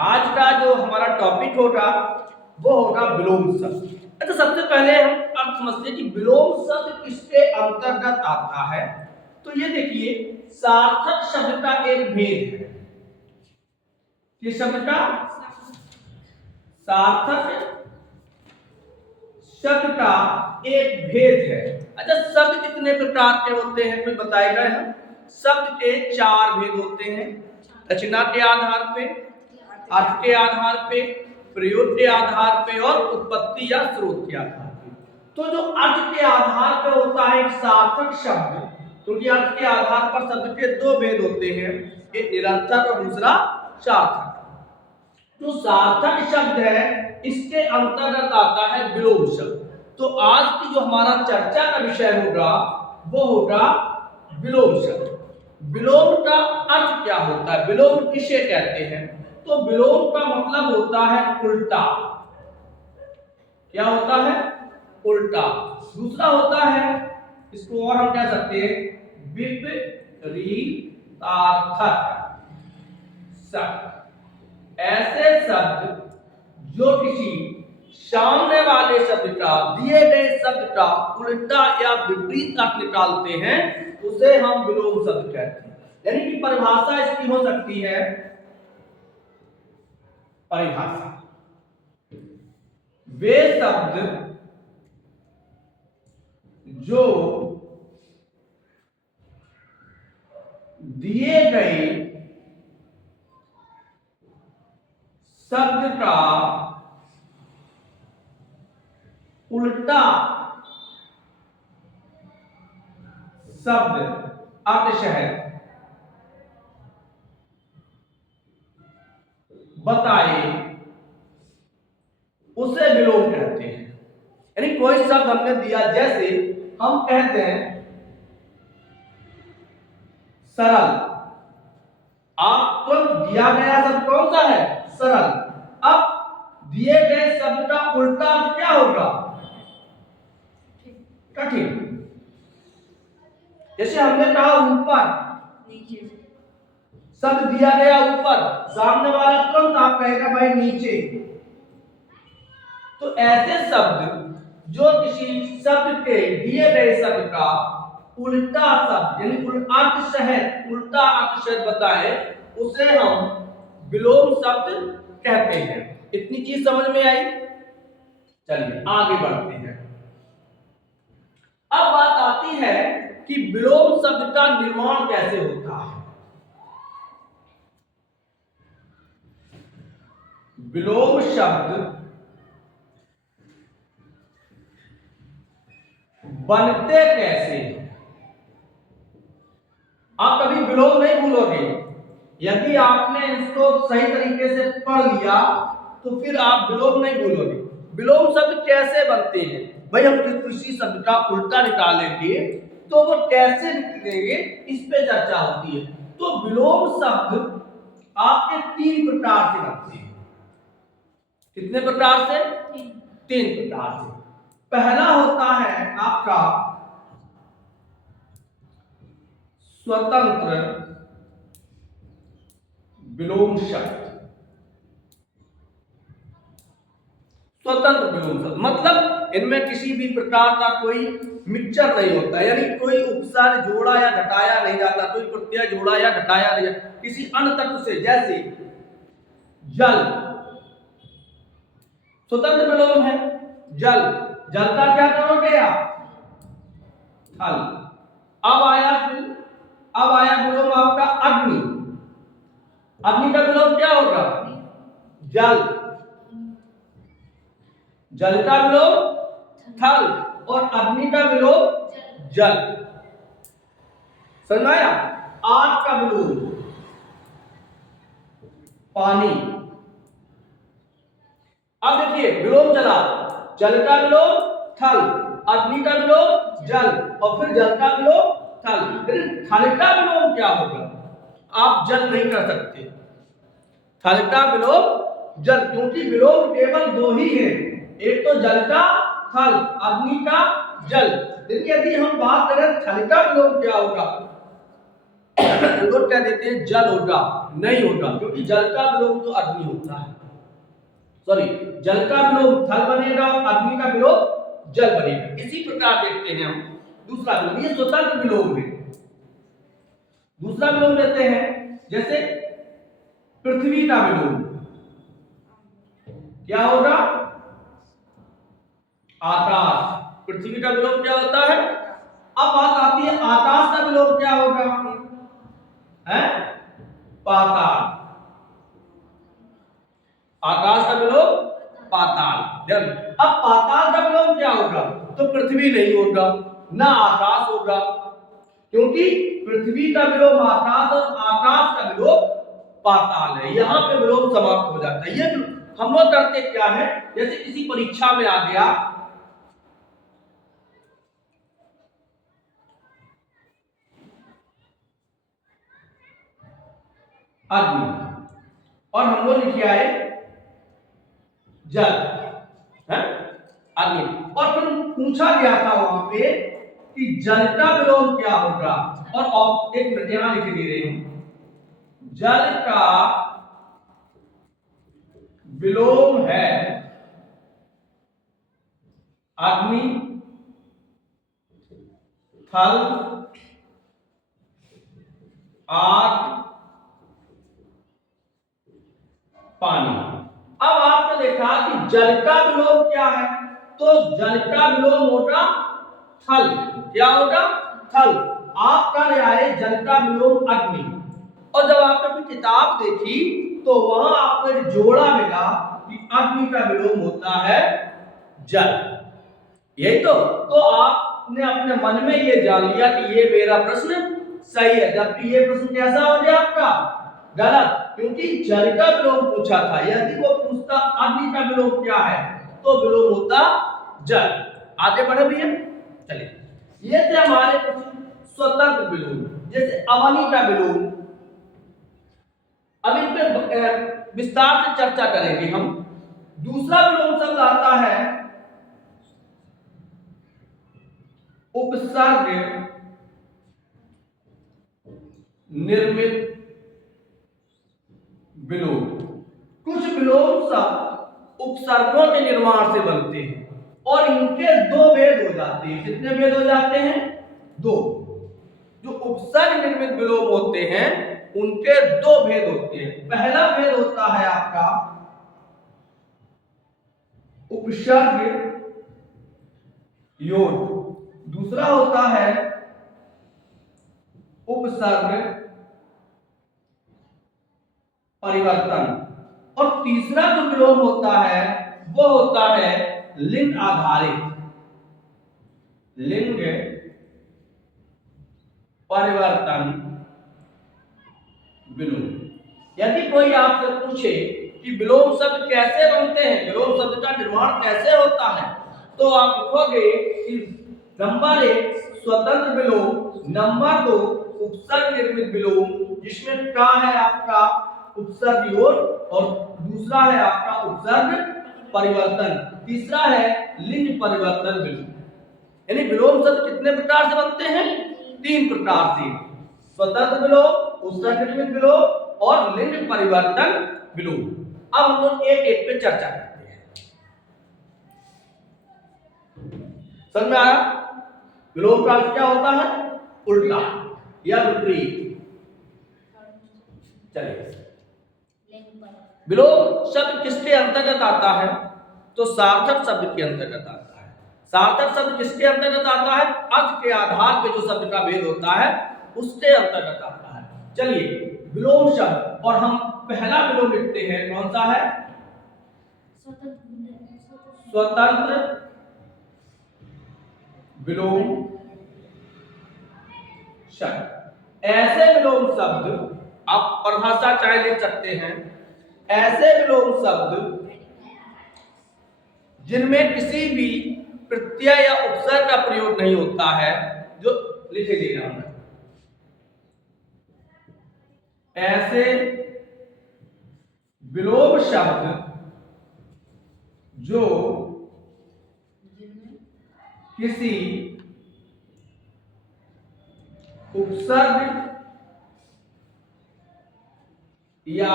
आज का जो हमारा टॉपिक होगा वो होगा विलोम शब्द। अच्छा, सबसे पहले हम अर्थ समझते हैं कि विलोम शब्द किसके अंतर्गत आता है। तो ये देखिए, सार्थक शब्द का एक भेद है। किस शब्द का? सार्थक शब्द का एक भेद है। अच्छा, शब्द कितने प्रकार के होते हैं कोई बताएगा? है शब्द के 4 भेद होते हैं। रचना के आधार पे, अर्थ के आधार पे, प्रयोग के आधार पे और उत्पत्ति या स्रोत के आधार पे। तो जो अर्थ के आधार पे होता है एक सार्थक शब्द, क्योंकि अर्थ के आधार पर शब्द के 2 भेद होते हैं, एक निरर्थक और दूसरा सार्थक। जो सार्थक शब्द है इसके अंतर्गत आता है विलोम शब्द। तो आज की जो हमारा चर्चा का विषय होगा वो होगा विलोम शब्द। विलोम का अर्थ क्या होता है, विलोम किसे कहते हैं? तो विलोम का मतलब होता है उल्टा। क्या होता है? उल्टा। दूसरा होता है, इसको और हम कह सकते हैं विपरीतार्थक शब्द। ऐसे शब्द जो किसी सामने वाले शब्द का, दिए गए शब्द का उल्टा या विपरीत अर्थ निकालते हैं, उसे हम विलोम शब्द कहते हैं। यानी कि परिभाषा इसकी हो सकती है, परिभाषा वे शब्द जो दिए गए शब्द का उल्टा शब्द अक्षरशः बताए उसे विलोम कहते हैं। यानी कोई शब्द हमने दिया, जैसे हम कहते हैं सरल, आपको दिया गया शब्द कौन सा है? सरल। अब दिए गए शब्द का उल्टा क्या होगा? कठिन। जैसे हमने कहा ऊपर, शब्द दिया गया ऊपर, सामने वाला तुरंत आप कहेगा भाई नीचे। तो ऐसे शब्द जो किसी शब्द के, दिए गए शब्द का उल्टा शब्द यानी उल्टा अर्थ सहित बताए, उसे हम विलोम शब्द कहते हैं। इतनी चीज समझ में आई? चलिए आगे बढ़ते हैं। अब बात आती है कि विलोम शब्द का निर्माण कैसे होता है। विलोम शब्द बनते कैसे हैं? आप कभी विलोम नहीं भूलोगे। यदि आपने इसको सही तरीके से पढ़ लिया तो फिर आप विलोम नहीं भूलोगे। विलोम शब्द कैसे बनते हैं भाई? हम किसी शब्द का उल्टा निकालेंगे तो वो कैसे निकलेंगे, इस पे चर्चा होती है। तो विलोम शब्द आपके 3 प्रकार से बनते हैं। कितने प्रकार से? 3 प्रकार से। पहला होता है आपका स्वतंत्र विलोम शब्द। स्वतंत्र विलोम शब्द मतलब इनमें किसी भी प्रकार का कोई मिक्सचर नहीं होता, यानी कोई उपसर्ग जोड़ा या घटाया नहीं जाता, कोई प्रत्यय जोड़ा या घटाया नहीं जाता किसी अन्य तत्व से। जैसे जल स्वतंत्र विलोम है, जल। जल का क्या करोगे आप? थल। अब आया विलोम आपका अग्नि। अग्नि का विलोम क्या होगा? जल। जल का विलोम थल और अग्नि का विलोम जल। समझ में आया? आग का विलोम पानी। अब देखिए विलोम चला, जल का विलोम थल, अग्नि का विलोम जल और फिर जल का विलोम थल। थल का विलोम क्या होगा? आप जल नहीं कर सकते। थल का विलोम जल, क्योंकि विलोम केवल 2 ही है, एक तो जल का थल, अग्नि का जल। लेकिन यदि हम बात करें थल का विलोम क्या होगा, लोग कह देते हैं जल होगा, नहीं होगा, क्योंकि जल का विलोम तो अग्नि होता है। सॉरी, जल का विलोम थल बनेगा और अग्नि का विलोम जल बनेगा। इसी प्रकार देखते हैं हम दूसरा विलोम, ये स्वतंत्र विलोम है। दूसरा विलोम लेते हैं, जैसे पृथ्वी का विलोम क्या होगा? आकाश। पृथ्वी का विलोम क्या होता है? अब बात आती है आकाश का विलोम क्या होगा? है पाताल। आकाश का विलोम पाताल। अब पाताल का विलोम क्या होगा? तो पृथ्वी नहीं होगा, ना आकाश होगा, क्योंकि पृथ्वी का विलोम आकाश और आकाश का विलोम पाताल है। यहां पे विलोम समाप्त हो जाता है। ये हम लोग करते क्या है, जैसे किसी परीक्षा में आ गया अग्नि और हम लोग लिखे आए जल, है अग्नि, और फिर पूछा गया था वहां पे कि जल का विलोम क्या होगा, और एक मिनट यहां लिख दे रहे हैं, जल का विलोम है अग्नि, थल, आग, पानी। अब आपने देखा कि जल का विलोम क्या है, तो जल का विलोम होगा थल। क्या होगा? थल। आप कर आए जल का विलोम अग्नि, और जब आपने अपनी किताब देखी तो वहां आपको एक जोड़ा मिला कि अग्नि का विलोम होता है जल। यही तो आपने अपने मन में ये जान लिया कि ये मेरा प्रश्न सही है, जबकि ये प्रश्न कैसा हो गया आपका? गलत, क्योंकि जल का विलोम पूछा था। यदि वो पूछता अग्नि का विलोम क्या है, तो विलोम होता जल। आगे बढ़े भैया, चलिए। ये थे हमारे स्वतंत्र विलोम। जैसे अवनी का विलोम, अब इन पे विस्तार से चर्चा करेंगे हम। दूसरा विलोम शब्द आता है उपसर्ग निर्मित विलोम। कुछ विलोम शब्द उपसर्गों के निर्माण से बनते हैं और इनके दो भेद हो जाते हैं। कितने भेद हो जाते हैं? दो। जो उपसर्ग निर्मित विलोम होते हैं उनके दो भेद होते हैं। पहला भेद होता है आपका उपसर्ग योग, दूसरा होता है उपसर्ग परिवर्तन, और तीसरा जो विलोम होता है वो होता है लिंग आधारित, लिंग परिवर्तन विलोम। यदि कोई आपसे पूछे कि विलोम शब्द कैसे बनते हैं, विलोम शब्द का निर्माण कैसे होता है, तो आप लिखोगे कि नंबर 1 स्वतंत्र विलोम, नंबर 2 उपसर्ग निर्मित विलोम, जिसमें का है आपका उपसर्ग योग और दूसरा है आपका उपसर्ग परिवर्तन, तीसरा है लिंग परिवर्तन विलोम। यानी विलोम शब्द कितने प्रकार से बनते हैं? 3 प्रकार से, स्वतंत्र विलोम, उपसर्ग निर्मित विलोम और लिंग परिवर्तन विलोम। अब हम लोग एक एक पे चर्चा करते हैं। समझ में आया? विलोम का अर्थ क्या होता है? उल्टा या विपरीत। चलिए, विलोम शब्द किसके अंतर्गत आता है? तो सार्थक शब्द के अंतर्गत आता है। सार्थक शब्द किसके अंतर्गत आता है? अर्थ के आधार पर जो शब्द का भेद होता है उसके अंतर्गत आता है। चलिए, विलोम शब्द, और हम पहला विलोम लिखते हैं, कौन सा है? स्वतंत्र विलोम शब्द। ऐसे विलोम शब्द आप परिभाषा चाहे लिख सकते हैं, ऐसे विलोम शब्द जिनमें किसी भी प्रत्यय या उपसर्ग का प्रयोग नहीं होता है, जो लिखे देगा हमने, ऐसे विलोम शब्द जो किसी उपसर्ग या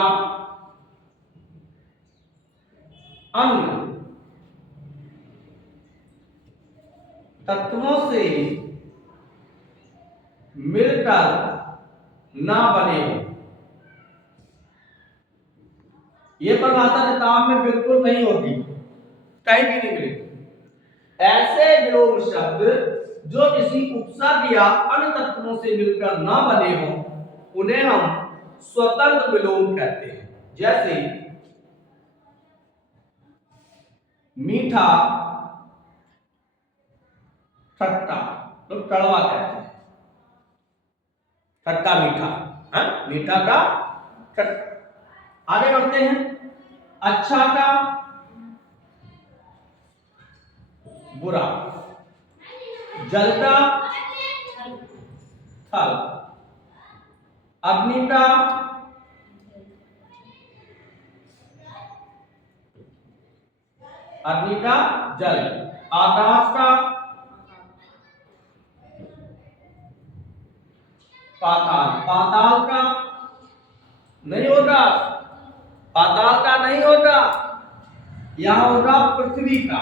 अन्य तत्वों से मिलकर ना बने हो। ये परिभाषा किताब में बिल्कुल नहीं होती, कहीं भी नहीं मिलेगी। ऐसे विलोम शब्द जो किसी उपसर्ग या अन्य तत्वों से मिलकर ना बने हो उन्हें हम स्वतंत्र विलोम कहते हैं। जैसे मीठा, खट्टा, तो कड़वा कहते हैं, खट्टा मीठा, मीठा का खट्टा। आगे बढ़ते हैं, अच्छा का बुरा, जल का थल, अग्नि का जल, आकाश का पाताल, पाताल का नहीं होगा, पाताल का नहीं होगा, यहां होगा पृथ्वी का,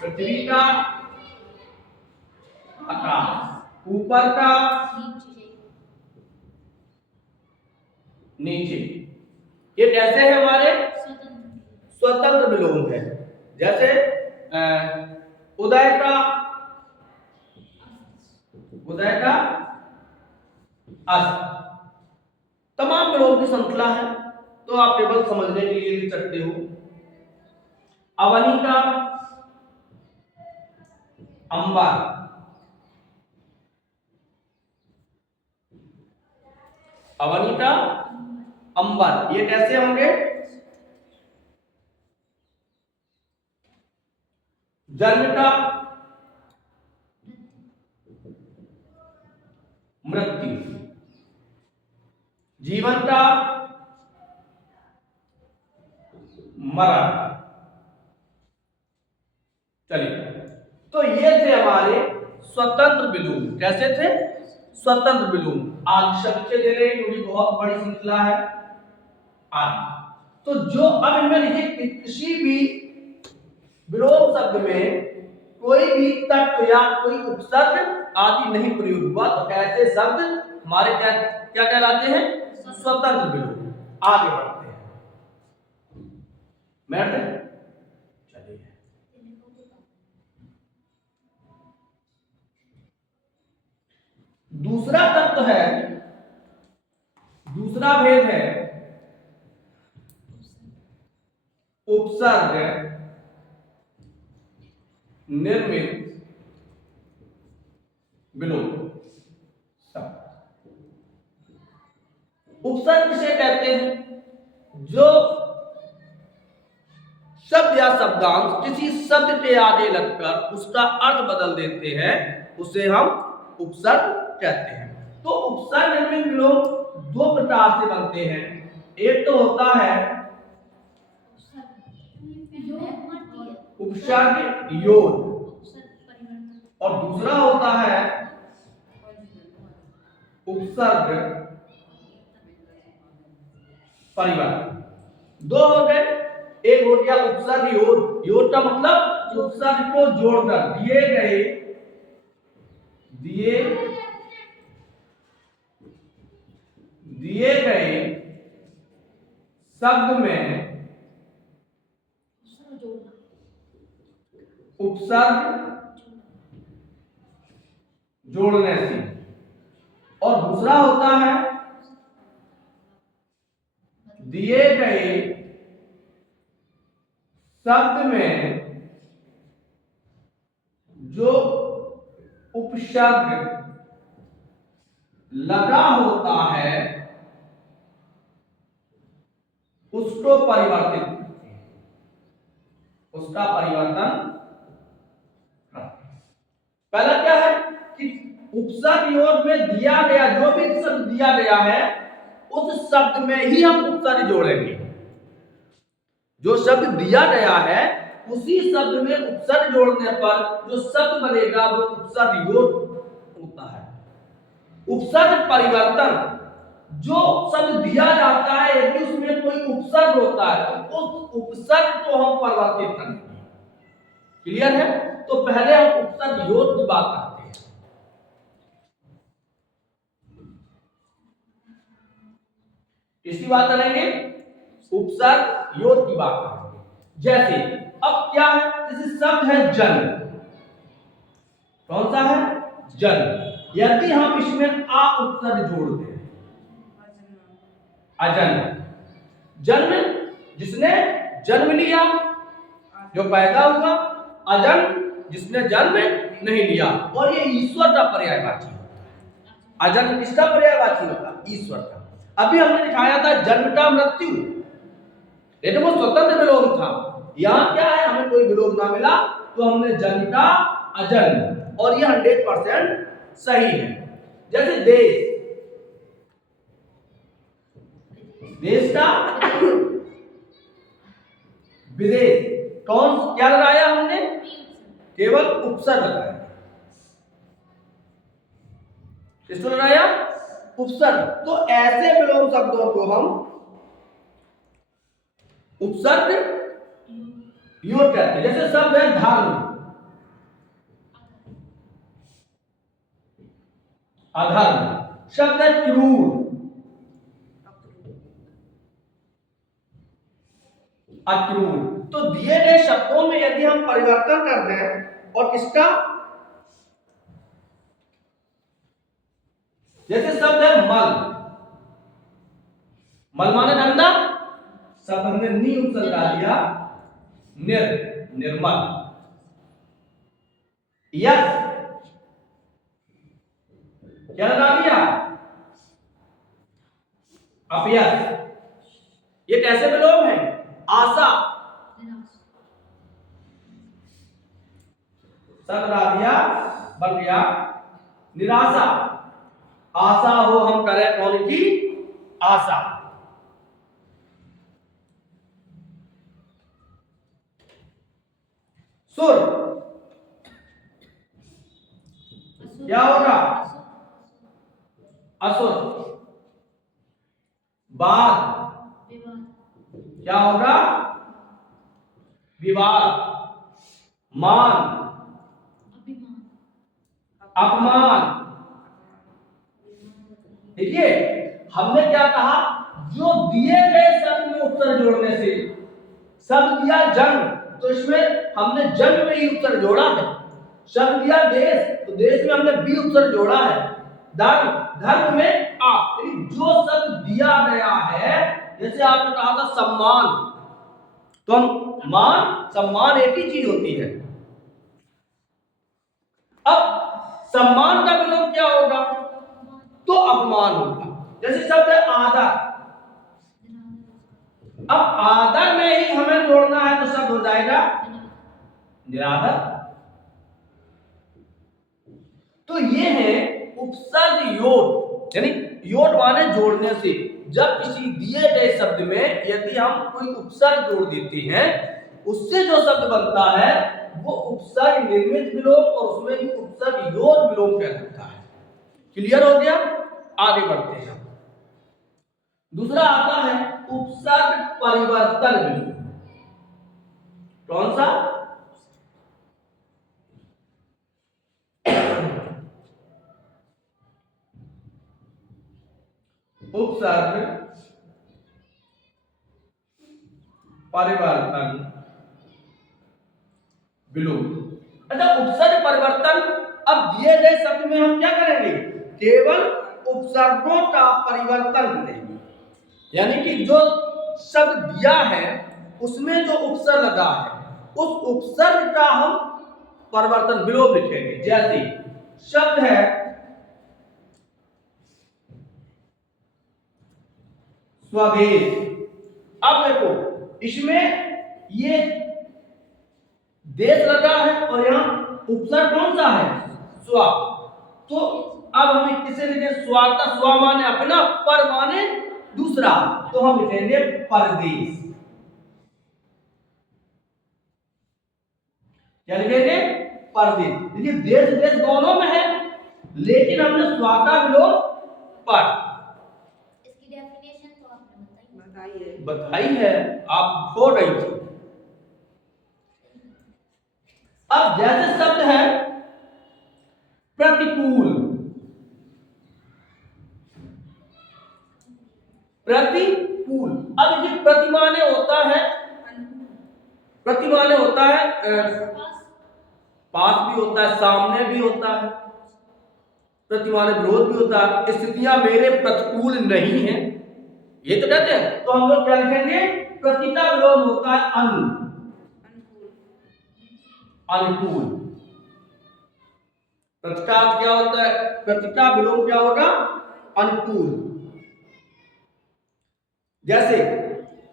पृथ्वी का आकाश, ऊपर का नीचे। ये कैसे है हमारे स्वतंत्र विलोम है। जैसे उदय का अस्त, तमाम विलोम की श्रृंखला है, तो आप केवल समझने के लिए लिख सकते हो। अवनी का अंबर, अवनी का अंबर, ये कैसे होंगे? जन्म का मृत्यु, जीवन का मरण। चलिए, तो ये थे हमारे स्वतंत्र विलोम। कैसे थे? स्वतंत्र विलोम। आज शब्द दे रहे हैं क्योंकि बहुत बड़ी श्रृंखला है आज। तो जो अब इनमें लिखे किसी भी विलोम शब्द में कोई भी तत्व या कोई उपसर्ग आदि नहीं प्रयोग हुआ तो ऐसे शब्द हमारे क्या क्या कहलाते हैं? स्वतंत्र विलोम। आगे बढ़ते हैं। चलिए, दूसरा तत्व है, दूसरा भेद है उपसर्ग निर्मित विलोम शब्द। उपसर्ग किसे कहते हैं? जो शब्द या शब्दांश किसी शब्द के आगे लगकर उसका अर्थ बदल देते हैं, उसे हम उपसर्ग कहते हैं। तो उपसर्ग निर्मित विलोम दो प्रकार से बनते हैं। एक तो होता है उपसर्ग योग और दूसरा होता है उपसर्ग परिवर्तन। दो हो गए, एक हो गया उपसर्ग योग। योग का मतलब उपसर्ग को जोड़कर दिए गए शब्द में उपसर्ग जोड़ने से। और दूसरा होता है दिए गए शब्द में जो उपसर्ग लगा होता है उसको परिवर्तित, उसका परिवर्तन। पहला क्या है कि उपसर्ग योग में दिया गया जो भी शब्द दिया गया है उस शब्द में ही हम उपसर्ग जोड़ेंगे। जो शब्द दिया गया है उसी शब्द में उपसर्ग जोड़ने पर जो शब्द बनेगा वो उपसर्ग योग होता है। उपसर्ग परिवर्तन जो शब्द दिया जाता है यदि उसमें कोई उपसर्ग होता है तो उस उपसर्ग को हम परिवर्तित करेंगे। क्लियर है? तो पहले हम उपसर्ग योग की बात करते हैं। इसकी बात करेंगे, उपसर्ग योग की बात करेंगे। जैसे अब क्या है, जैसे शब्द है जन्म। कौन सा है? जन्म। यदि हम इसमें आ उपसर्ग जोड़ दें, अजन्म, जन्म जिसने जन्म लिया, जो पैदा हुआ, अजन्म जिसने जन्म नहीं लिया। और ये ईश्वर का पर्यायवाची होता है। अजन्म किसका पर्यायवाची होता है? ईश्वर का। अभी हमने दिखाया था जन्म का मृत्यु, लेकिन वो स्वतंत्र विलोम था। यहाँ क्या है, हमें कोई विलोम ना मिला तो हमने जन्म का अजन्म, और ये 100% सही है। जैसे देश, देश का विदेश, कौन क्या लगाया हमने? केवल उपसर्ग लगाया। किसको लगाया? उपसर्ग। तो ऐसे विलोम शब्दों को हम उपसर्ग योग कहते हैं। जैसे शब्द है धर्म, अधर्म। शब्द है क्रूर, अक्रूर। तो दिए गए शब्दों में यदि हम परिवर्तन कर दें और इसका, जैसे शब्द है मल, मल माने गंदा, शब्द हमने नी उपसर्ग डाल दिया, निर्मल। यस, क्या डाल दिया? अपयस। ये कैसे विलोम है? आशा, सब डाल दिया, बन गया निराशा। आशा हो हम करें कौन की? आशा। सुर, क्या होगा? असुर। बाद, क्या होगा? विवाद। मान, अपमान। देखिए हमने क्या कहा, जो दिए गए शब्द में उपसर्ग जोड़ने से, शब्द दिया जन्म तो इसमें हमने जन्म में ही उपसर्ग जोड़ा है। शब्द दिया देश तो देश में हमने बी उपसर्ग जोड़ा है। धर्म, धर्म में आ। जो शब्द दिया गया है, जैसे आपने कहा था सम्मान, तो हम मान सम्मान एक ही चीज होती है। अब सम्मान का विलोम क्या होगा? तो अपमान होगा। जैसे शब्द है आदर, अब आदर में ही हमें जोड़ना है तो शब्द हो जाएगा निरादर। तो ये है उपसर्ग योग, यानी योग माने जोड़ने से। जब किसी दिए गए शब्द में यदि हम कोई उपसर्ग जोड़ देते हैं, उससे जो शब्द बनता है वो उपसर्ग निर्मित विलोम, और उसमें भी उपसर्ग योग विलोम कहलाता है। क्लियर हो गया? आगे बढ़ते हैं। दूसरा आता है उपसर्ग परिवर्तन विलोम। कौन सा? उपसर्ग परिवर्तन विलोम। अच्छा, उपसर्ग परिवर्तन, अब दिए गए शब्द में हम क्या करेंगे? केवल उपसर्गों का परिवर्तन करेंगे। यानी कि जो शब्द दिया है उसमें जो उपसर्ग लगा है उस उपसर्ग का हम परिवर्तन विलोम लिखेंगे। जैसे शब्द है स्वदेश। अब देखो इसमें ये देश लगा है और यहाँ उपसर्ग कौन सा है? स्व। तो अब हम किसे लिखें? स्व का स्व माने अपना, पर माने दूसरा, तो हम लिखेंगे परदेश। क्या लिखेंगे? परदेश। देखिए देश देश दोनों में है, लेकिन हमने स्व का विलोम पर। बधाई है, आप खो रही थी। अब जैसे शब्द है प्रतिकूल, प्रतिकूल। अब ये प्रति माने होता है, प्रति माने होता है पास भी होता है, सामने भी होता है, प्रति माने विरोध भी होता है। स्थितियां मेरे प्रतिकूल नहीं है, ये तो कहते हैं। तो हम लोग क्या लिखेंगे? प्रति का विलोम होता है अनुकूल। प्रति का क्या होता है? प्रति का विलोम क्या होगा? अनुकूल। जैसे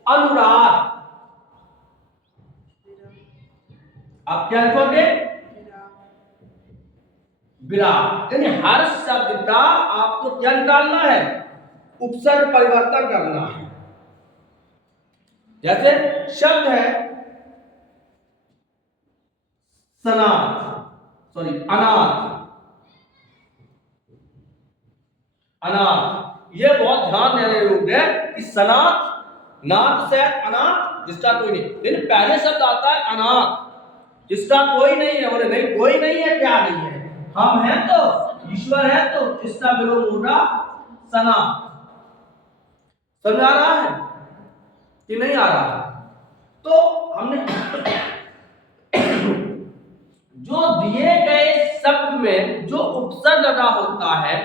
अनुराग, आप क्या लिखोगे? विराग। यानी हर शब्द का आपको क्या निकालना है? उपसर्ग परिवर्तन करना है। जैसे शब्द है सनाथ, सॉरी अनाथ, अनाथ। ये बहुत ध्यान देने योग्य है कि सनाथ, नाथ से अनाथ जिसका कोई नहीं, लेकिन पहले शब्द आता है अनाथ जिसका कोई नहीं है। बोले नहीं, कोई नहीं है, क्या नहीं है? हम हैं तो, ईश्वर है तो, इसका विलोम होगा सनाथ। समझ आ रहा है कि नहीं आ रहा है? तो हमने जो दिए गए शब्द में जो उपसर्ग लगा होता है,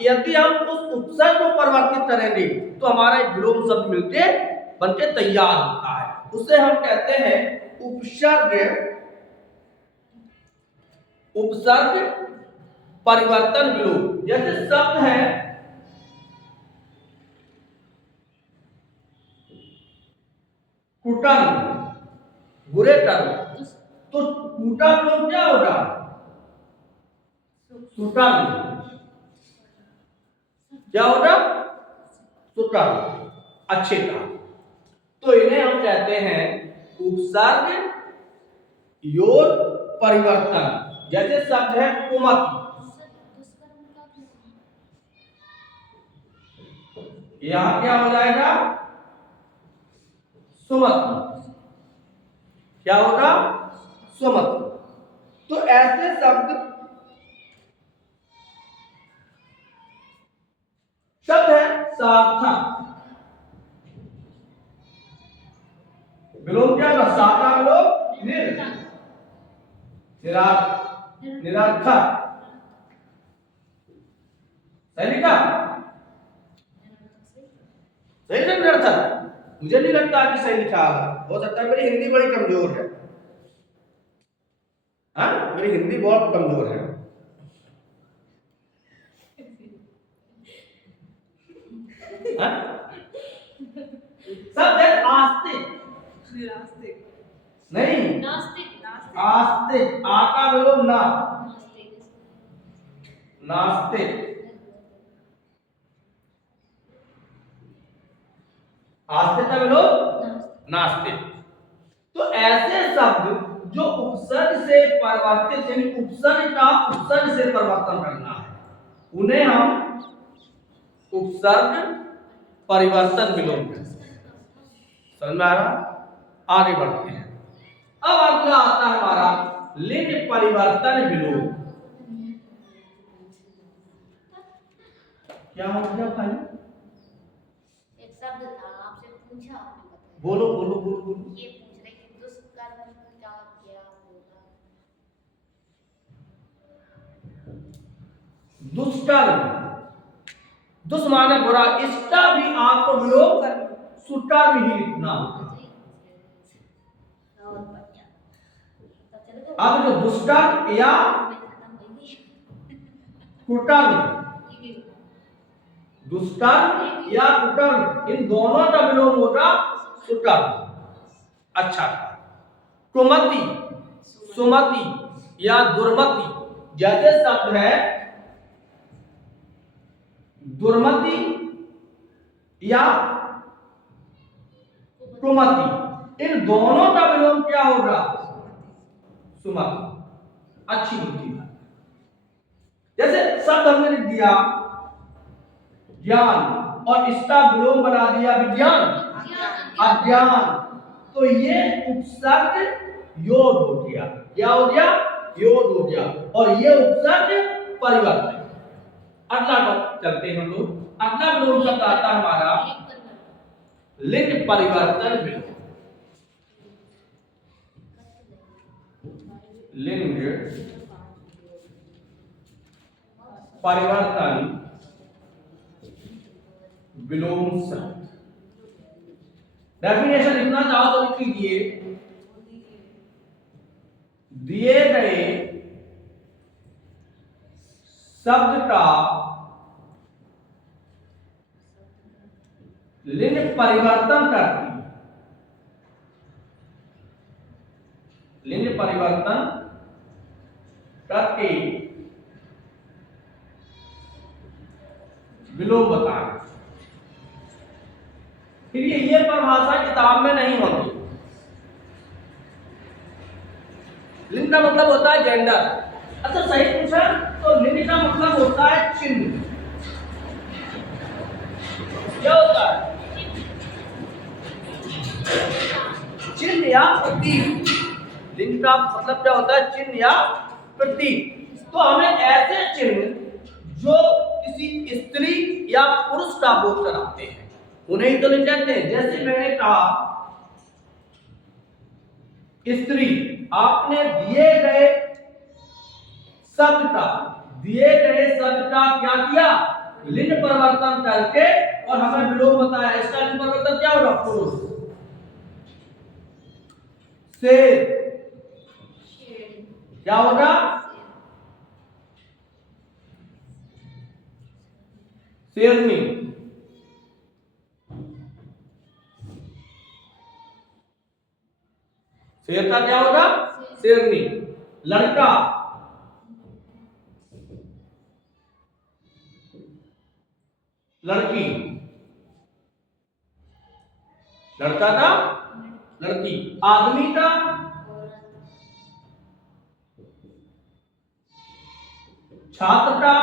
यदि हम उस उपसर्ग को परिवर्तित करेंगे तो हमारा एक विलोम शब्द मिलके बनके तैयार होता है। उसे हम कहते हैं उपसर्ग, उपसर्ग परिवर्तन विलोम। जैसे शब्द है कुटन, बुरे कर्म, तो कूटा विलोम क्या होगा? सुटन। क्या होगा? सुटन, अच्छे का। तो इन्हें हम कहते हैं उपसर्ग योग परिवर्तन। जैसे शब्द है कुमति, यहां क्या हो जाएगा? सुमति। क्या होगा? सुमति। तो ऐसे शब्द, शब्द है सार्थक, विलोम क्या होगा? साता विलोम निरर्थक। सही लिखा? सही लिखा निरर्थक? मुझे नहीं लगता कि सही लिखा हो सकता है मेरी हिंदी बड़ी कमजोर है। हाँ, मेरी हिंदी बहुत कमजोर है। शब्द है आस्तिक, नहीं आस्तिक, आ का विलोम ना, नास्तिक। आस्तिक का विलोम नास्तिक। तो ऐसे शब्द जो उपसर्ग से परिवर्तित, यानी उपसर्ग का उपसर्ग से परिवर्तन करना है, उन्हें हम उपसर्ग परिवर्तन विलोम कहते हैं। समझ में आ रहा? आगे बढ़ते हैं। अब अगला आता है हमारा लिंग परिवर्तन विलोम। क्या हो गया भाई? एक शब्द था, आपसे पूछा, आपने बताया। बोलो बोलो बोलो बोलो। ये पूछ रही थी दुष्कर्म का क्या होगा? दुष्कर्म, दुष् माने बुरा, इसका भी आपको विलोम सुकर्म ही लिखना होगा। अब जो दुष्कर्म या कुकर्म, दुष्कर्म या कुकर्म, इन दोनों का विलोम होगा सुकर्म। अच्छा, कुमति, सुमति या दुर्मति। जैसे शब्द है दुर्मति या कुमति, इन दोनों का विलोम क्या होगा? सुमति। अच्छी बुद्धि है। जैसे शब्द हमने लिख दिया ज्ञान और इसका विलोम बना दिया विज्ञान, अज्ञान। तो ये उपसर्ग योड हो गया। क्या हो गया? योड हो गया। और ये उपसर्ग परिवर्तन। अगला चलते हैं हम लोग। अगला विलोम शब्द आता है हमारा लिंग परिवर्तन विलोम। लिंग परिवर्तन विलोम शब्द। डेफिनेशन लिखना चाहो तो लिख लीजिए। दिए गए शब्द का लिंग परिवर्तन करती है। लिंग परिवर्तन करके विलोम बताएं। फिर ये परिभाषा किताब में नहीं होती। लिंग का मतलब होता है जेंडर। अच्छा सही पूछा। तो लिंग का मतलब होता है चिन्ह। क्या होता है? चिन्ह या प्रतीक। लिंग का मतलब क्या होता है? चिन्ह या प्रतीक। तो हमें ऐसे चिन्ह जो किसी स्त्री या पुरुष का बोध कराते हैं उन्हें ही तो लिंग कहते हैं। जैसे मैंने कहा स्त्री, आपने दिए गए शब्द का क्या किया? लिंग परिवर्तन करके और हमें विलोम बताया। इसका लिंग परिवर्तन क्या होगा? पुरुष। शेर क्या होगा? शेरनी। शेर का क्या होगा? शेरनी। लड़का, लड़की। लड़का का लड़की। आदमी का छात्र का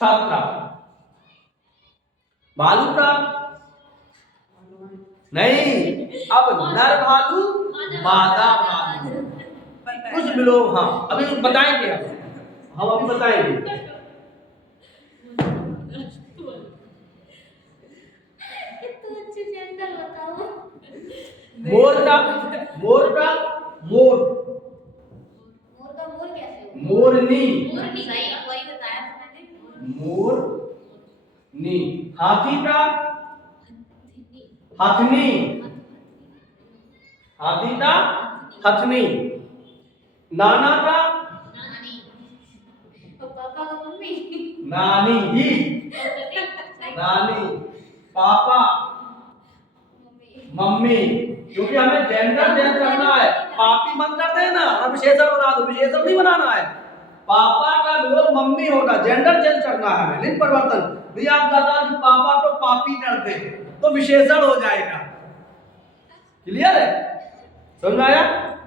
छात्रा। भालू का नहीं, अब नर भालू मादा भालू। कुछ विलोम। हाँ अभी बताएंगे। हम अभी बताएंगे। मोर का मोर का मोर। मोर का मोर कैसे होगा? मोरनी। मोरनी सही वही बताया था मैंने। मोरनी। हाथी का हथनी। हाथी का हथनी। नाना का नानी। पापा का मम्मी। नानी ही। नानी। Papa mummy. क्योंकि हमें जेंडर चेंज करना है। पापी मत कर देना और विशेषण बना दो। विशेषण नहीं बनाना है। पापा का विलोम मम्मी होगा। जेंडर चेंज करना है हमें। लिंग परिवर्तन भी आप कहता कि पापा को पापी कर दे तो विशेषण हो जाएगा। क्लियर है? समझ में आया?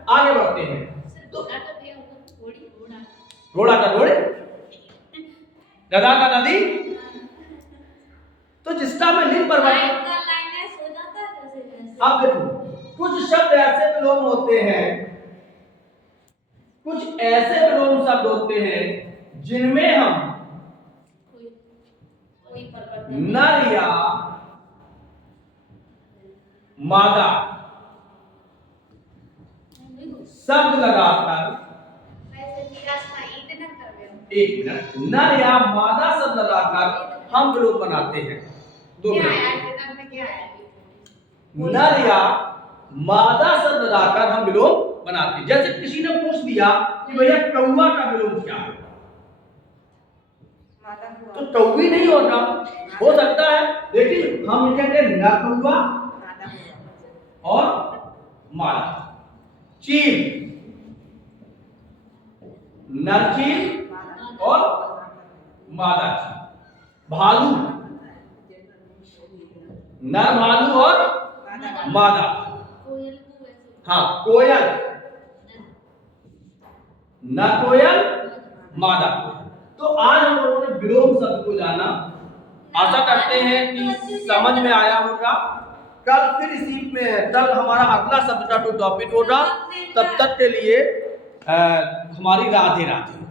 आगे बढ़ते हैं। तो घोड़ा का घोड़े, गधा का गधी। तो जिसका में लिंग परिवर्तन। अब देखो कुछ शब्द ऐसे विलोम होते हैं, कुछ ऐसे विलोम शब्द होते हैं जिनमें हम नर या मादा शब्द लगाकर, एक मिनट, नर या मादा शब्द लगाकर हम विलोम बनाते हैं। दो मिनट। नर या मादा शब्द लगाकर हम विलोम बनाते हैं। जैसे किसी ने पूछ दिया कि भैया कौवा का विलोम क्या है, तो कौवी नहीं होगा। हो सकता है लेकिन हम लिखेंगे नर कौवा और मादा। चील, नर चील और मादा चील। भालू, नर भालू और मादा। हाँ कोयल, नर कोयल मादा कोयल। तो आज हम लोगों ने विलोम शब्द को जाना। आशा करते हैं कि समझ में आया होगा। कल फिर इसी में कल हमारा अगला सब्जेक्ट टॉपिक होगा। तब तक के लिए हमारी राधे राधे।